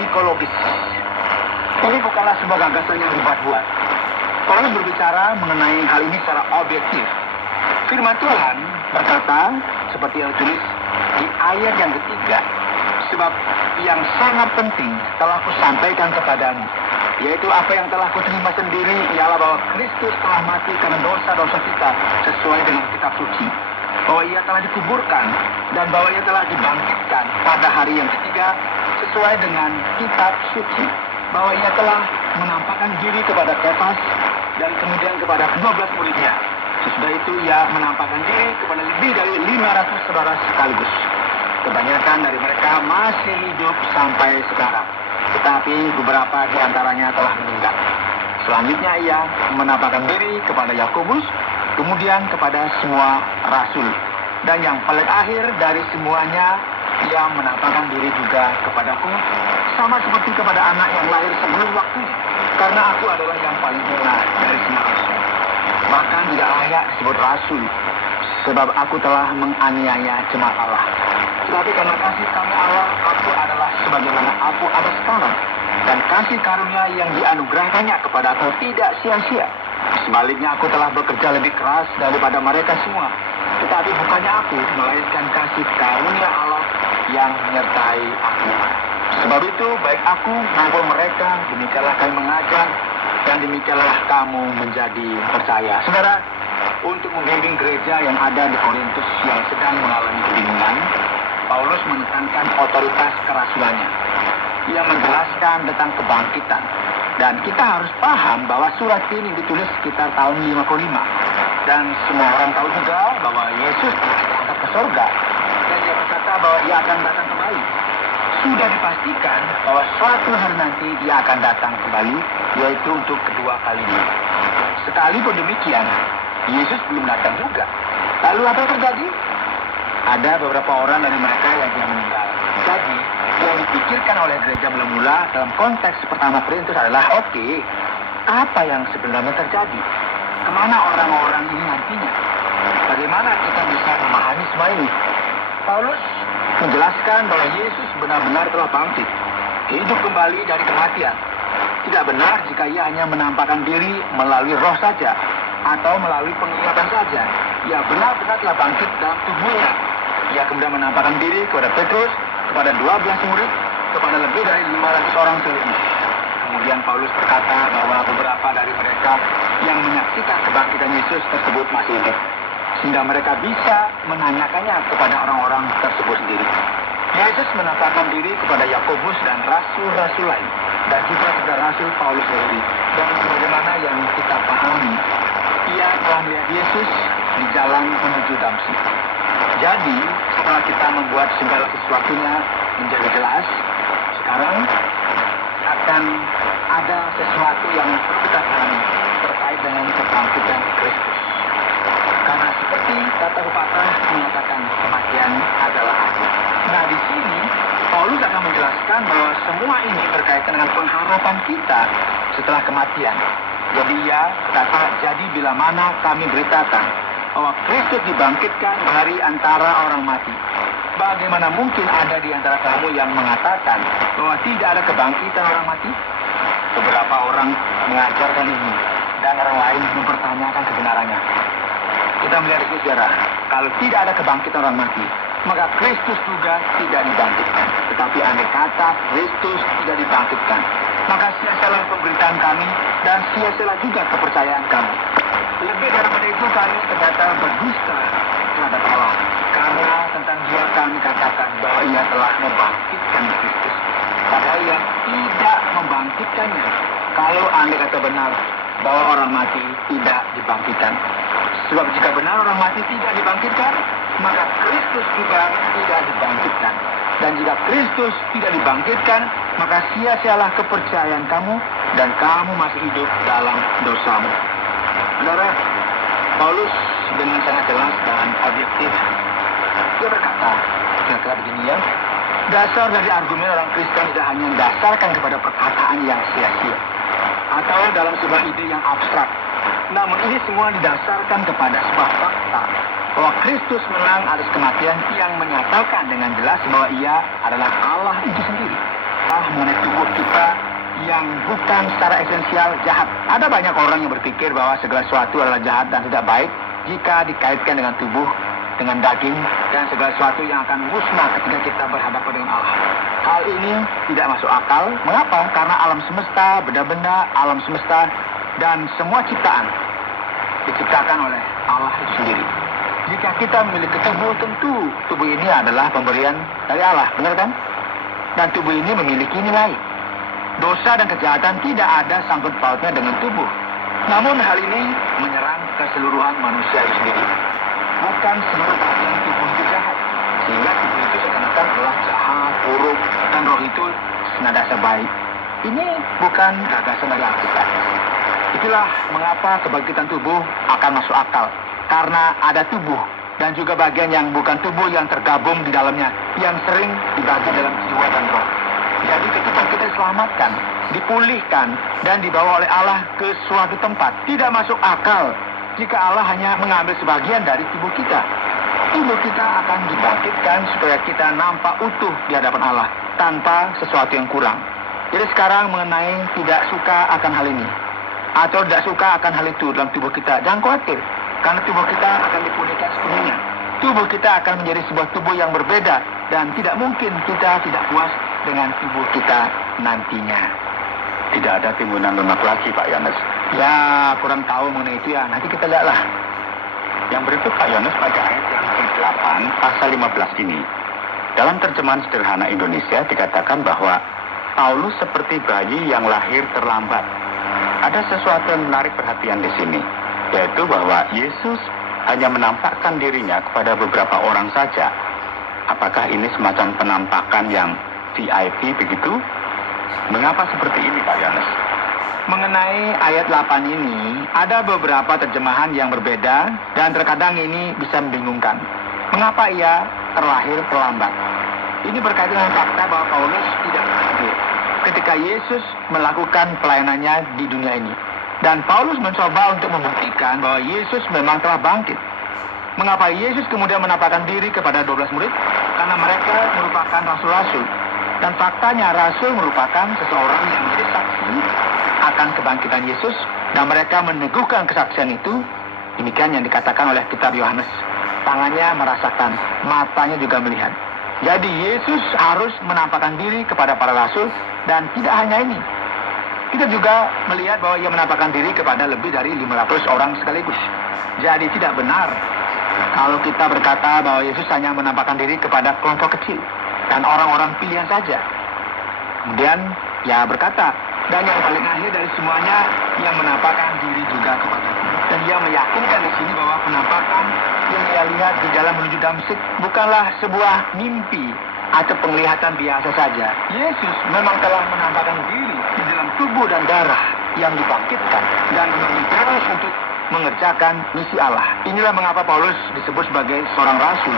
psikologis. Ini bukanlah sebuah gagasan yang dibuat-buat. Paulus berbicara mengenai hal ini secara objektif. Firman Tuhan berkata, seperti yang ditulis di ayat yang ketiga, sebab yang sangat penting telah kusampaikan kepadamu, yaitu apa yang telah kuterima sendiri, ialah bahwa Kristus telah mati karena dosa-dosa kita sesuai dengan kitab suci, bahwa ia telah dikuburkan, dan bahwa ia telah dibangkitkan pada hari yang ketiga sesuai dengan kitab suci, bahwa ia telah menampakkan diri kepada Kefas dan kemudian kepada 12 muridnya. Sesudah itu ia menampakkan diri kepada lebih dari 500 saudara sekaligus. Kebanyakan dari mereka masih hidup sampai sekarang, tetapi beberapa di antaranya telah meninggal. Selanjutnya ia menampakkan diri kepada Yakobus, kemudian kepada semua rasul. Dan yang paling akhir dari semuanya, ia menampakkan diri juga kepadaku, sama seperti kepada anak yang lahir sebelum waktunya, karena aku adalah yang paling murah dari semua rasul. Bahkan tidak layak disebut rasul, sebab aku telah menganiaya jemaat Allah. Tetapi karena kasih karunia Allah, aku adalah sebagaimana aku ada sekarang. Dan kasih karunia yang dianugerahkannya kepada aku tidak sia-sia. Sebaliknya aku telah bekerja lebih keras daripada mereka semua. Tetapi bukannya aku, melainkan kasih karunia Allah yang menyertai aku. Sebab itu baik aku maupun mereka, demikianlah kami mengajar, dan demikianlah kamu menjadi percaya. Saudara, untuk membimbing gereja yang ada di Korintus yang sedang mengalami kebingungan, Paulus menekankan otoritas kerasulannya. Ia menjelaskan tentang kebangkitan. Dan kita harus paham bahwa surat ini ditulis sekitar tahun 55. Dan semua orang tahu juga bahwa Yesus telah diangkat ke surga. Dan dia berkata bahwa ia akan datang kembali. Sudah dipastikan bahwa suatu hari nanti dia akan datang kembali, yaitu untuk kedua kalinya. Sekalipun demikian, Yesus belum datang juga. Lalu apa yang terjadi? Ada beberapa orang dari mereka yang telah meninggal. Jadi, yang dipikirkan oleh gereja mula-mula dalam konteks pertama Korintus adalah, oke, apa yang sebenarnya terjadi? Kemana orang-orang ini nantinya? Bagaimana kita bisa memahami semua ini? Paulus menjelaskan bahwa Yesus benar-benar telah bangkit, hidup kembali dari kematian. Tidak benar jika ia hanya menampakkan diri melalui roh saja, atau melalui penglihatan saja. Ia benar-benar telah bangkit dalam tubuhnya. Ia kemudian menampakkan diri kepada Petrus, kepada 12 murid, kepada lebih dari 500 orang selebih. Kemudian Paulus berkata bahwa beberapa dari mereka yang menyaksikan kebangkitan Yesus tersebut masih hidup, sehingga mereka bisa menanyakannya kepada orang-orang tersebut sendiri. Yesus menampakkan diri kepada Yakobus dan rasul-rasul lain, dan juga kepada rasul Paulus sendiri. Dan sebagaimana yang kita pahami, ia telah melihat Yesus di jalan menuju Damsyik. Jadi, setelah kita membuat segala sesuatunya menjadi jelas, sekarang akan ada sesuatu yang perlu kita pahami terkait dengan kebangkitan Kristus. Karena seperti kata pepatah mengatakan, kematian adalah akhir. Nah, di sini Paulus akan menjelaskan bahwa semua ini berkaitan dengan pengharapan kita setelah kematian. Jadi ia berkata, jadi bila mana kami beritakan bahwa Kristus dibangkitkan dari antara orang mati, bagaimana mungkin ada di antara kamu yang mengatakan bahwa tidak ada kebangkitan orang mati? Beberapa orang mengajarkan ini, dan orang lain mempertanyakan kebenarannya. Kita melihat itu, saudara, kalau tidak ada kebangkitan orang mati, maka Kristus juga tidak dibangkitkan. Tetapi andai kata Kristus tidak dibangkitkan, maka sia-sialah pemberitaan kami dan sia-sialah juga kepercayaan kami. Lebih daripada itu, kami ternyata berdusta terhadap Allah, karena tentang Dia kami katakan bahwa Ia telah membangkitkan Kristus, padahal Ia tidak membangkitkannya. Kalau andai kata benar bahwa orang mati tidak dibangkitkan, sebab jika benar orang mati tidak dibangkitkan, maka Kristus juga tidak dibangkitkan. Dan jika Kristus tidak dibangkitkan, maka sia-sialah kepercayaan kamu dan kamu masih hidup dalam dosamu. Saudara, Paulus dengan sangat jelas dan objektif, dia berkata, kira-kira begini ya, dasar dari argumen orang Kristen tidak hanya didasarkan kepada perkataan yang sia-sia, atau dalam sebuah ide yang abstrak. Namun ini semua didasarkan kepada sebuah fakta, bahwa Kristus menang atas kematian yang menyatakan dengan jelas bahwa Ia adalah Allah itu sendiri. Allah mengenai Tuhan kita yang bukan secara esensial jahat. Ada banyak orang yang berpikir bahwa segala sesuatu adalah jahat dan tidak baik jika dikaitkan dengan tubuh, dengan daging, dan segala sesuatu yang akan musnah ketika kita berhadapan dengan Allah. Hal ini tidak masuk akal. Mengapa? Karena alam semesta, benda-benda, alam semesta, dan semua ciptaan diciptakan oleh Allah itu sendiri. Jika kita memiliki tubuh, tentu tubuh ini adalah pemberian dari Allah, benar kan? Dan tubuh ini memiliki nilai. Dosa dan kejahatan tidak ada sangkut pautnya dengan tubuh. Namun hal ini menyerang keseluruhan manusia itu sendiri. Bukan seluruh bagian tubuh itu jahat. Sehingga tubuh itu seakan-akan adalah jahat, buruk, dan roh itu senantiasa baik. Ini bukan gagasan dari Alkitab. Itulah mengapa kebangkitan tubuh akan masuk akal. Karena ada tubuh dan juga bagian yang bukan tubuh yang tergabung di dalamnya, yang sering dibagi dalam jiwa dan roh. Jadi ketika kita diselamatkan, dipulihkan, dan dibawa oleh Allah ke suatu tempat, tidak masuk akal jika Allah hanya mengambil sebagian dari tubuh kita. Tubuh kita akan dibangkitkan supaya kita nampak utuh di hadapan Allah, tanpa sesuatu yang kurang. Jadi sekarang mengenai tidak suka akan hal ini, atau tidak suka akan hal itu dalam tubuh kita, jangan khawatir. Karena tubuh kita akan dipulihkan sepenuhnya. Tubuh kita akan menjadi sebuah tubuh yang berbeda, dan tidak mungkin kita tidak puas dengan tubuh kita nantinya. Tidak ada timbunan lemak lagi, Pak Yohanes. Ya, kurang tahu mengenai itu ya. Nanti kita lihatlah. Yang berikut, Pak Yohanes, pada ayat yang ke-8, pasal 15 ini. Dalam terjemahan sederhana Indonesia dikatakan bahwa Paulus seperti bayi yang lahir terlambat. Ada sesuatu yang menarik perhatian di sini, yaitu bahwa Yesus hanya menampakkan dirinya kepada beberapa orang saja. Apakah ini semacam penampakan yang VIP begitu? Mengapa seperti ini, Pak Yohanes? Mengenai ayat 8 ini, ada beberapa terjemahan yang berbeda, dan terkadang ini bisa membingungkan. Mengapa ia terlahir terlambat? Ini berkaitan dengan fakta bahwa Paulus tidak hadir ketika Yesus melakukan pelayanannya di dunia ini. Dan Paulus mencoba untuk membuktikan bahwa Yesus memang telah bangkit. Mengapa Yesus kemudian menampakkan diri kepada 12 murid? Karena mereka merupakan rasul-rasul. Dan faktanya rasul merupakan seseorang yang menjadi saksi akan kebangkitan Yesus. Dan mereka meneguhkan kesaksian itu. Demikian yang dikatakan oleh kitab Yohanes. Tangannya merasakan, matanya juga melihat. Jadi Yesus harus menampakkan diri kepada para rasul. Dan tidak hanya ini. Kita juga melihat bahwa ia menampakkan diri kepada lebih dari 500 orang sekaligus. Jadi tidak benar kalau kita berkata bahwa Yesus hanya menampakkan diri kepada kelompok kecil dan orang-orang pilihan saja. Kemudian ia berkata, dan yang paling akhir dari semuanya, yang menampakkan diri juga kepada-Ku. Dan ia meyakinkan di sini bahwa penampakan yang ia lihat di jalan menuju Damsyik bukanlah sebuah mimpi atau penglihatan biasa saja. Yesus memang telah menampakkan diri di dalam tubuh dan darah yang dibangkitkan dan memang terus untuk mengerjakan misi Allah. Inilah mengapa Paulus disebut sebagai seorang rasul,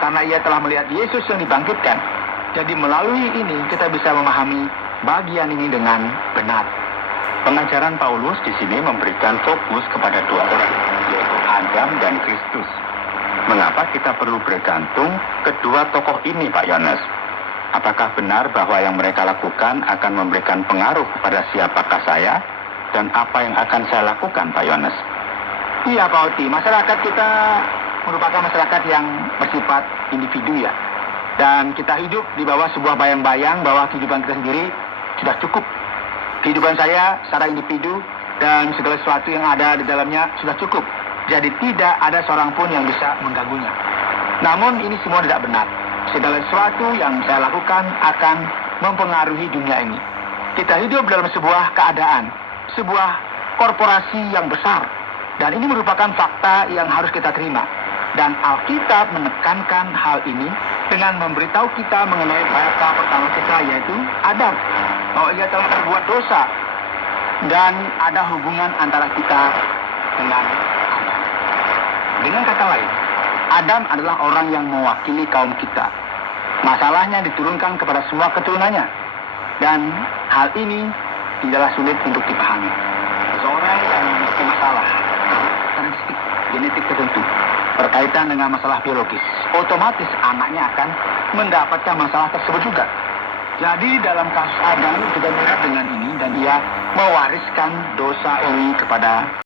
karena ia telah melihat Yesus yang dibangkitkan. Jadi melalui ini kita bisa memahami bagian ini dengan benar. Pengajaran Paulus di sini memberikan fokus kepada dua orang, yaitu Adam dan Kristus. Mengapa kita perlu bergantung kedua tokoh ini, Pak Yohanes? Apakah benar bahwa yang mereka lakukan akan memberikan pengaruh kepada siapakah saya dan apa yang akan saya lakukan, Pak Yohanes? Iya, Pak Oti. Masyarakat kita merupakan masyarakat yang bersifat individu ya. Dan kita hidup di bawah sebuah bayang-bayang bahwa kehidupan kita sendiri sudah cukup. Kehidupan saya secara individu dan segala sesuatu yang ada di dalamnya sudah cukup. Jadi tidak ada seorang pun yang bisa mengganggunya. Namun ini semua tidak benar. Segala sesuatu yang saya lakukan akan mempengaruhi dunia ini. Kita hidup dalam sebuah keadaan, sebuah korporasi yang besar. Dan ini merupakan fakta yang harus kita terima. Dan Alkitab menekankan hal ini dengan memberitahu kita mengenai bapa pertama kita, yaitu Adam. Bahwa ia telah berbuat dosa. Dan ada hubungan antara kita dengan Adam. Dengan kata lain, Adam adalah orang yang mewakili kaum kita. Masalahnya diturunkan kepada semua keturunannya. Dan hal ini tidaklah sulit untuk dipahami. Seseorang yang memiliki masalah karakteristik genetik tertentu berkaitan dengan masalah biologis, otomatis anaknya akan mendapatkan masalah tersebut juga. Jadi dalam kasus Adam kita melihat dengan ini dan ia mewariskan dosa ini kepada